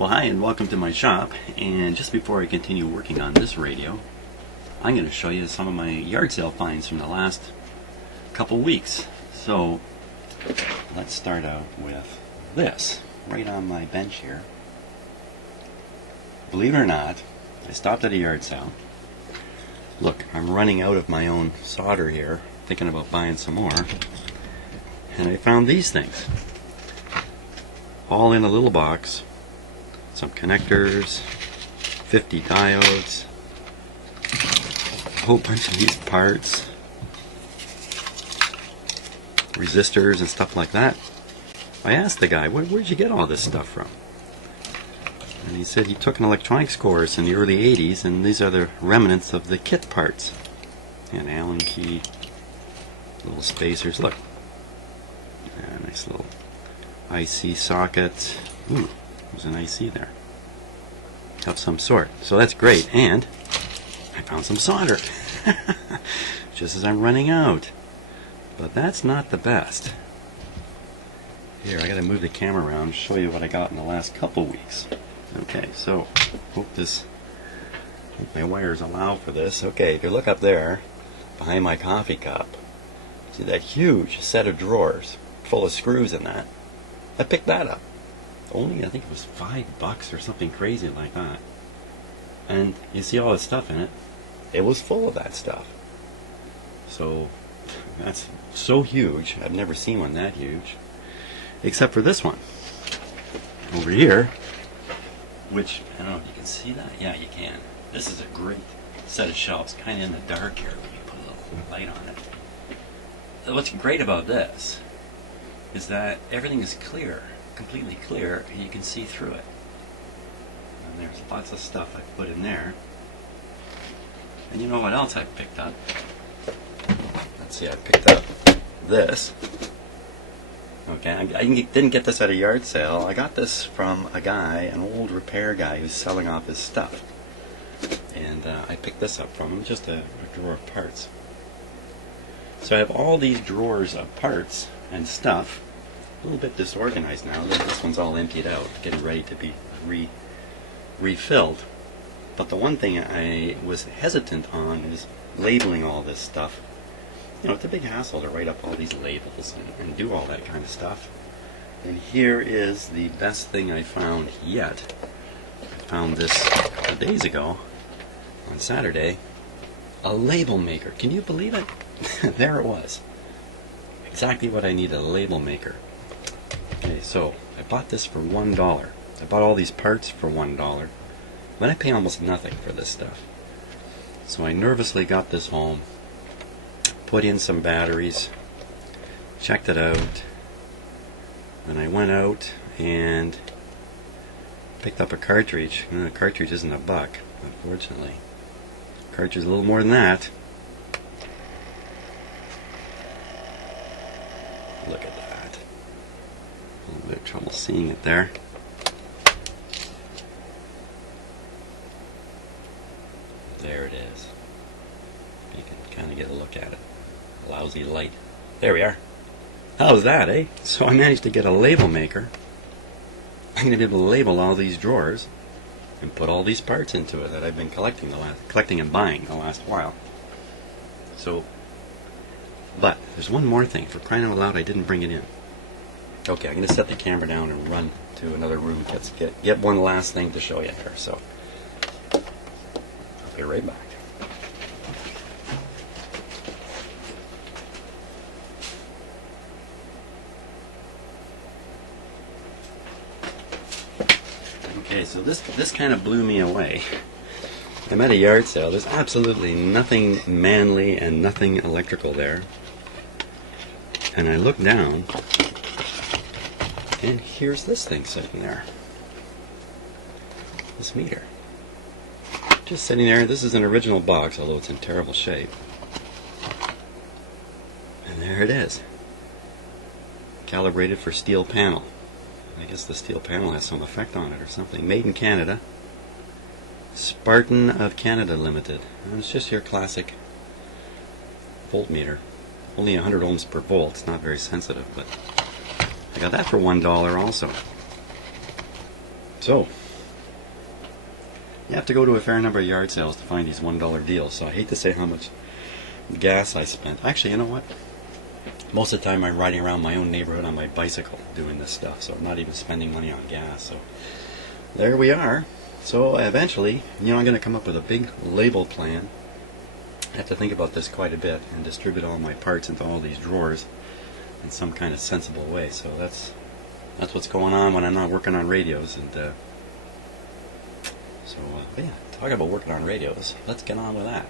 Well, hi and welcome to my shop. And just before I continue working on this radio, I'm going to show you some of my yard sale finds from the last couple weeks. So let's start out with this right on my bench here. Believe it or not, I stopped at a yard sale. Look, I'm running out of my own solder here, thinking about buying some more, and I found these things all in a little box. Some connectors, 50 diodes, a whole bunch of these parts, resistors and stuff like that. I asked the guy, where'd you get all this stuff from? And he said he took an electronics course in the early 80s, and these are the remnants of the kit parts. And Allen key, little spacers, look. Yeah, nice little IC socket. Ooh, there's an IC there of some sort. So that's great. And I found some solder just as I'm running out. But that's not the best. Here, I gotta move the camera around and show you what I got in the last couple weeks. Okay, so hope my wires allow for this. Okay, if you look up there behind my coffee cup, see that huge set of drawers full of screws in that? I picked that up. Only, I think it was $5 or something crazy like that. And you see all this stuff in it. It was full of that stuff. So that's so huge. I've never seen one that huge, except for this one over here, which I don't know if you can see that. Yeah, you can. This is a great set of shelves, kind of in the dark here when you put a little light on it. What's great about this is that everything is clear, completely clear, and you can see through it. And there's lots of stuff I put in there. And you know what else I picked up? Let's see, I picked up this. Okay, I didn't get this at a yard sale. I got this from a guy, an old repair guy who's selling off his stuff. And I picked this up from him, just a drawer of parts. So I have all these drawers of parts and stuff. A little bit disorganized now. This one's all emptied out, getting ready to be refilled. But the one thing I was hesitant on is labeling all this stuff. You know, it's a big hassle to write up all these labels and do all that kind of stuff. And here is the best thing I found yet. I found this a couple days ago on Saturday. A label maker. Can you believe it? There it was. Exactly what I need, a label maker. Okay, so I bought this for $1. I bought all these parts for $1. But I pay almost nothing for this stuff. So I nervously got this home, put in some batteries, checked it out, then I went out and picked up a cartridge. The cartridge isn't $1, unfortunately. The cartridge is a little more than that. Look at that. A little bit of trouble seeing it there. There it is. You can kind of get a look at it. Lousy light. There we are. How's that, eh? So I managed to get a label maker. I'm going to be able to label all these drawers and put all these parts into it that I've been collecting and buying the last while. So, but there's one more thing. For crying out loud, I didn't bring it in. Okay, I'm going to set the camera down and run to another room. Let's get one last thing to show you here. So, I'll be right back. Okay, so this kind of blew me away. I'm at a yard sale. There's absolutely nothing manly and nothing electrical there. And I look down, and here's this thing sitting there. This meter. Just sitting there. This is an original box, although it's in terrible shape. And there it is. Calibrated for steel panel. I guess the steel panel has some effect on it or something. Made in Canada. Spartan of Canada Limited. And it's just your classic voltmeter. Only 100 ohms per volt. It's not very sensitive, but I got that for $1 also. So, you have to go to a fair number of yard sales to find these $1 deals. So I hate to say how much gas I spent. Actually, you know what? Most of the time I'm riding around my own neighborhood on my bicycle doing this stuff, so I'm not even spending money on gas. So there we are. So eventually, I'm going to come up with a big label plan. I have to think about this quite a bit and distribute all my parts into all these drawers in some kind of sensible way. So that's what's going on when I'm not working on radios. And yeah, talking about working on radios, let's get on with that.